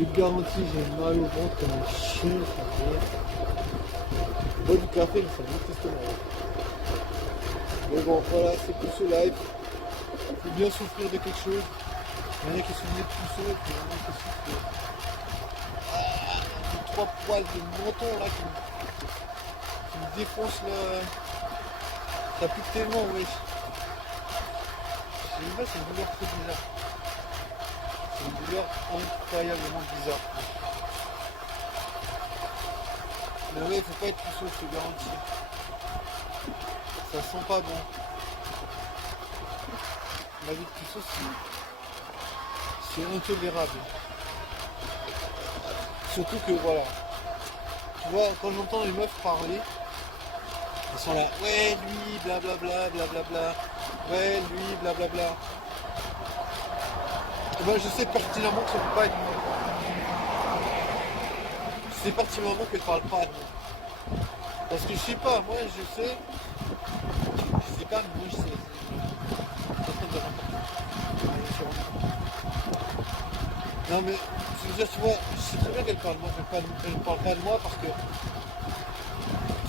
Je te garantis, j'ai mal au ventre comme un chien, ça fait. Je bois du café, mais ça me déteste mal. Mais bon, voilà, c'est pour ce live. Il faut bien souffrir de quelque chose. Il y en a qui sont nés de puceaux, et puis il y en a qui souffrent. J'ai trois poils de menton là qui me défoncent le. Ça pique tellement, wesh. Je sais pas, c'est une douleur très bizarre. C'est une douleur incroyablement bizarre. Mais ouais, il faut pas être puceau, je te garantis. Ça sent pas bon. La vie de puceau, c'est intolérable. Surtout que voilà. Tu vois, quand j'entends les meufs parler, elles sont là, ouais, lui, blablabla, blablabla, ouais, lui, blablabla. Et ben, je sais pertinemment que ça ne peut pas être moi. Je sais pertinemment qu'elle ne parle pas de moi. Parce que je sais pas, moi je sais pas, mais moi je sais. Non mais, je veux dire, tu vois, je sais très bien qu'elle parle de moi, qu'elle ne parle pas de moi parce que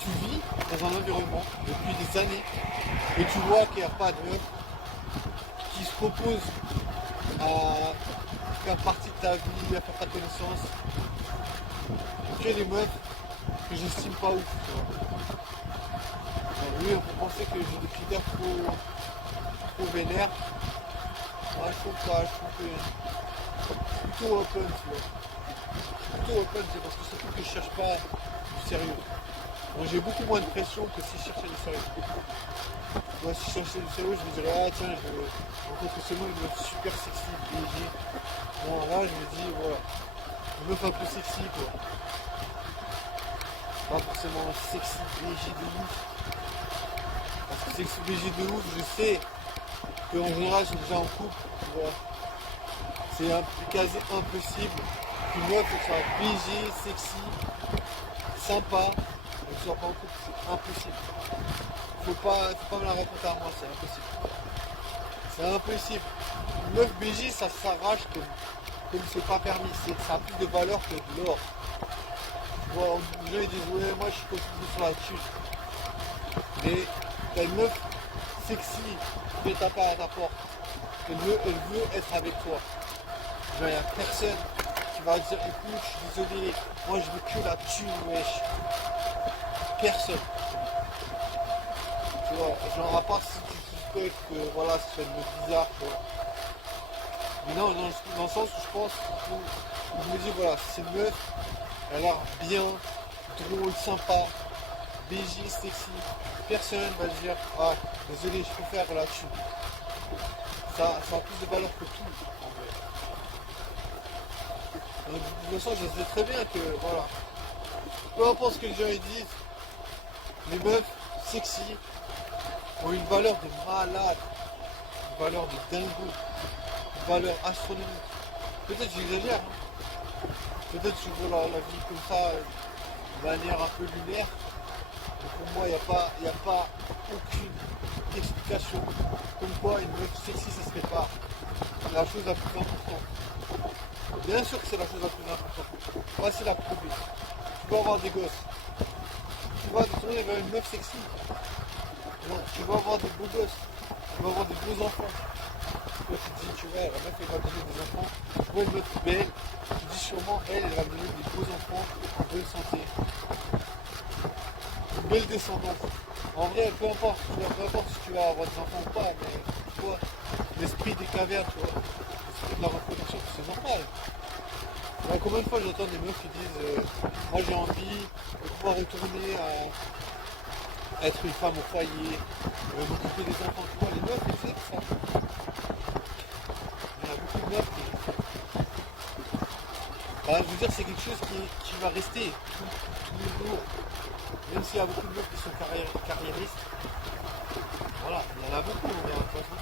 tu vis dans un environnement depuis des années et tu vois qu'il n'y a pas de meuf qui se propose à faire partie de ta vie, à faire ta connaissance, que les meufs que j'estime pas ouf, tu vois. Oui, on peut penser que j'ai des critères trop vénères. Moi je trouve pas, je trouve que plutôt open, tu vois. Plutôt open, c'est parce que surtout que je cherche pas du sérieux. Donc j'ai beaucoup moins de pression que si je cherchais du sérieux. Moi si je cherchais du sérieux, je me dirais ah tiens je rencontre seulement une meuf super sexy, BG. Bon là je me dis voilà, une meuf un peu sexy quoi. Pas forcément sexy BG de ouf. Parce que sexy BG de ouf, je sais qu'en général ils sont déjà en couple, tu vois. C'est quasi impossible qu'une meuf soit BG, sexy, sympa, et ne soit pas en couple, c'est impossible. Faut pas me la raconter à moi, c'est impossible. C'est impossible. Une meuf BG, ça s'arrache comme c'est pas permis, ça a plus de valeur que de l'or. Tu vois, les gens ils disent ouais moi je suis concentré sur la thune. Mais t'as une meuf sexy qui vient taper à ta porte. Elle veut être avec toi. Genre, il n'y a personne qui va dire écoute, je suis désolé, moi je veux que la thune, wesh. Personne. Tu vois, genre à part si tu suspectes que voilà, ce serait une meuf bizarre, quoi. Mais non, dans le sens où je pense où je me dis voilà, c'est une meuf, elle a l'air bien, drôle, sympa, BG, sexy. Personne va dire ah désolé, je préfère la thune. Ça a plus de valeur que tout. Donc, de toute façon, je sais très bien que, voilà, peu importe ce que les gens ils disent, les meufs sexy ont une valeur de malade, une valeur de dingo, une valeur astronomique. Peut-être que j'exagère, hein. Peut-être que je vois la vie comme ça, de manière un peu lunaire, mais pour moi, il n'y a pas aucune explication comme quoi une meuf sexy, ça serait pas la chose la plus importante. Bien sûr que c'est la chose la plus importante. Facile à prouver. Tu peux avoir des gosses. Tu vas te tourner vers une meuf sexy. Non, tu vas avoir des beaux gosses. Tu vas avoir des beaux enfants. Toi tu te dis, tu vois, la meuf elle va donner des enfants. Tu vois une meuf belle. Tu dis sûrement elle va donner des beaux enfants en bonne santé. Une belle descendance. En vrai, peu importe si tu vas avoir des enfants ou pas, mais tu vois, l'esprit des cavernes, tu vois, l'esprit de la reproduction, c'est normal. Alors, combien de fois j'entends des meufs qui disent moi j'ai envie de pouvoir retourner à être une femme au foyer, m'occuper des enfants, tu vois, les meufs elles aiment ça. Il y en a beaucoup de meufs qui. Bah, je veux dire c'est quelque chose qui va rester tous les jours. Même s'il y a beaucoup de meufs qui sont carriéristes. Voilà, il y en a beaucoup, je pense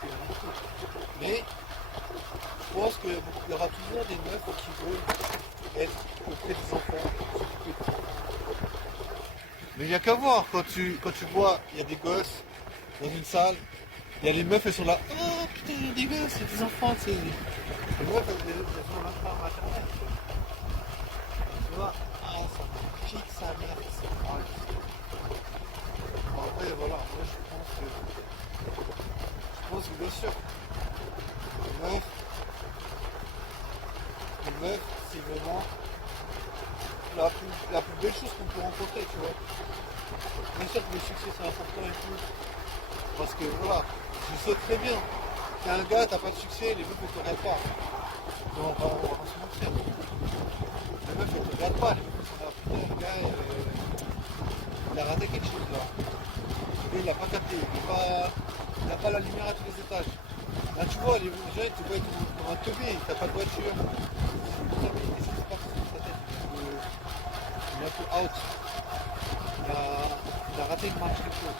qu'il y en a beaucoup. Mais je pense qu'il y aura toujours des meufs qui veulent être auprès des enfants. Mais il n'y a qu'à voir, quand tu vois, il y a des gosses dans une salle, il y a les meufs, elles sont là, oh putain, il y a des gosses, il y a des enfants, tu sais. Les meufs, elles sont là, maternelle. meuf, c'est vraiment la plus belle chose qu'on peut rencontrer, tu vois. Bien sûr que le succès c'est important et tout. Parce que voilà, je sais très bien. T'es un gars, t'as pas de succès, les meufs ne te regardent pas. Non, on va pas se mentir. Les meufs ne te regardent pas, les meufs sont là, putain, le gars, il a raté quelque chose là. Et il l'a pas capté, il n'a pas la lumière à tous les étages. Là tu vois, les gens ils te voient comme un teubé, t'as pas de voiture. Putain, mais qu'est-ce qui se passe dans sa tête? Il est un peu out. Il a raté une marche quelque chose.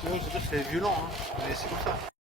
Tu vois, je veux dire, c'est violent, hein. Mais c'est comme ça.